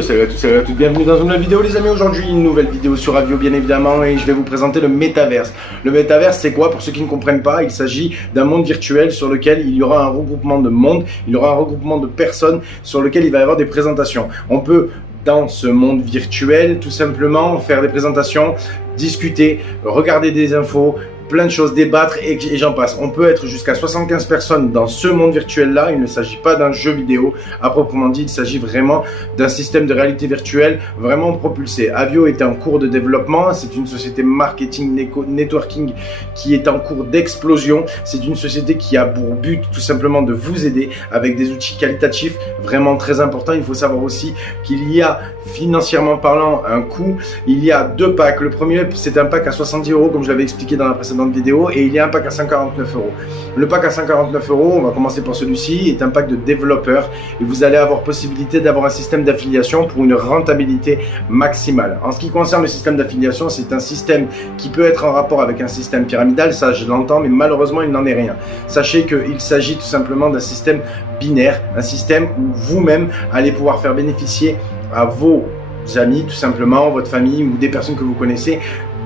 Salut à tous, salut à toutes, bienvenue dans une nouvelle vidéo les amis. Aujourd'hui une nouvelle vidéo sur Avio bien évidemment, et je vais vous présenter le métaverse. Le métaverse c'est quoi? Pour ceux qui ne comprennent pas, il s'agit d'un monde virtuel sur lequel il y aura un regroupement de mondes, il y aura un regroupement de personnes sur lequel il va y avoir des présentations. On peut dans ce monde virtuel tout simplement faire des présentations, discuter, regarder des infos, plein de choses, débattre et j'en passe. On peut être jusqu'à 75 personnes dans ce monde virtuel là. Il ne s'agit pas d'un jeu vidéo à proprement dit, il s'agit vraiment d'un système de réalité virtuelle vraiment propulsé. Avio est en cours de développement, c'est une société marketing networking qui est en cours d'explosion. C'est une société qui a pour but tout simplement de vous aider avec des outils qualitatifs vraiment très importants. Il faut savoir aussi qu'il y a financièrement parlant un coût. Il y a deux packs. Le premier c'est un pack à 70 € comme je l'avais expliqué dans la précédente vidéo, et il y a un pack à 149 €. Le pack à 149 €, on va commencer par celui-ci, est un pack de développeurs et vous allez avoir possibilité d'avoir un système d'affiliation pour une rentabilité maximale. En ce qui concerne le système d'affiliation, c'est un système qui peut être en rapport avec un système pyramidal, ça je l'entends, mais malheureusement il n'en est rien. Sachez qu'il s'agit tout simplement d'un système binaire, un système où vous-même allez pouvoir faire bénéficier à vos amis, tout simplement, votre famille ou des personnes que vous connaissez,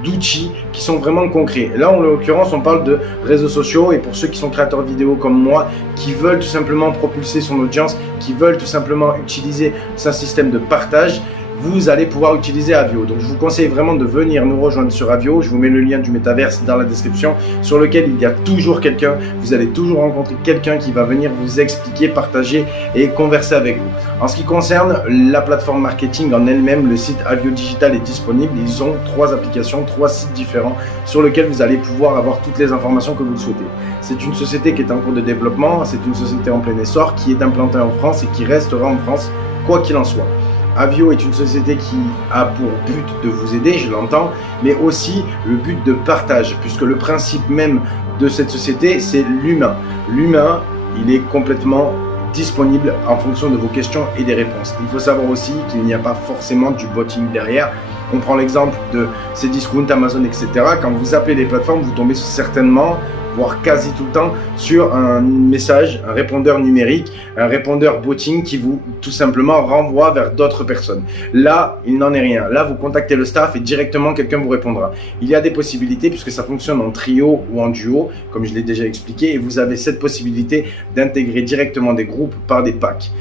d'outils qui sont vraiment concrets. Là, en l'occurrence, on parle de réseaux sociaux, et pour ceux qui sont créateurs de vidéos comme moi, qui veulent tout simplement propulser son audience, qui veulent tout simplement utiliser un système de partage, vous allez pouvoir utiliser Avio. Donc je vous conseille vraiment de venir nous rejoindre sur Avio. Je vous mets le lien du métaverse dans la description, sur lequel il y a toujours quelqu'un, vous allez toujours rencontrer quelqu'un qui va venir vous expliquer, partager et converser avec vous. En ce qui concerne la plateforme marketing en elle-même, le site Avio Digital est disponible. Ils ont 3 applications, 3 sites différents sur lesquels vous allez pouvoir avoir toutes les informations que vous le souhaitez. C'est une société qui est en cours de développement, c'est une société en plein essor qui est implantée en France et qui restera en France quoi qu'il en soit. Avio est une société qui a pour but de vous aider, je l'entends, mais aussi le but de partage, puisque le principe même de cette société, c'est l'humain. L'humain, il est complètement disponible en fonction de vos questions et des réponses. Il faut savoir aussi qu'il n'y a pas forcément du botting derrière. On prend l'exemple de Cdiscount, Amazon, etc. Quand vous appelez les plateformes, vous tombez certainement, voire quasi tout le temps, sur un message, un répondeur numérique, un répondeur botting qui vous tout simplement renvoie vers d'autres personnes. Là, il n'en est rien. Là, vous contactez le staff et directement quelqu'un vous répondra. Il y a des possibilités puisque ça fonctionne en trio ou en duo, comme je l'ai déjà expliqué, et vous avez cette possibilité d'intégrer directement des groupes par des packs.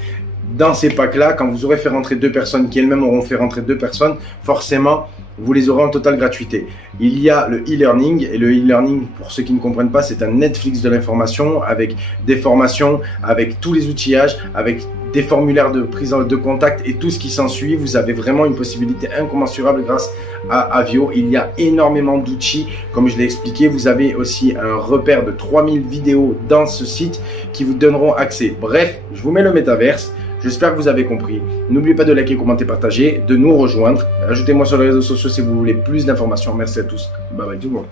Dans ces packs-là, quand vous aurez fait rentrer 2 personnes qui elles-mêmes auront fait rentrer 2 personnes, forcément, vous les aurez en totale gratuité. Il y a le e-learning, et le e-learning, pour ceux qui ne comprennent pas, c'est un Netflix de l'information avec des formations, avec tous les outillages, avec des formulaires de prise de contact et tout ce qui s'ensuit. Vous avez vraiment une possibilité incommensurable grâce à Avio. Il y a énormément d'outils, comme je l'ai expliqué. Vous avez aussi un repère de 3000 vidéos dans ce site qui vous donneront accès. Bref, je vous mets le métaverse. J'espère que vous avez compris. N'oubliez pas de liker, commenter, partager, de nous rejoindre. Ajoutez-moi sur les réseaux sociaux si vous voulez plus d'informations. Merci à tous. Bye bye tout le monde.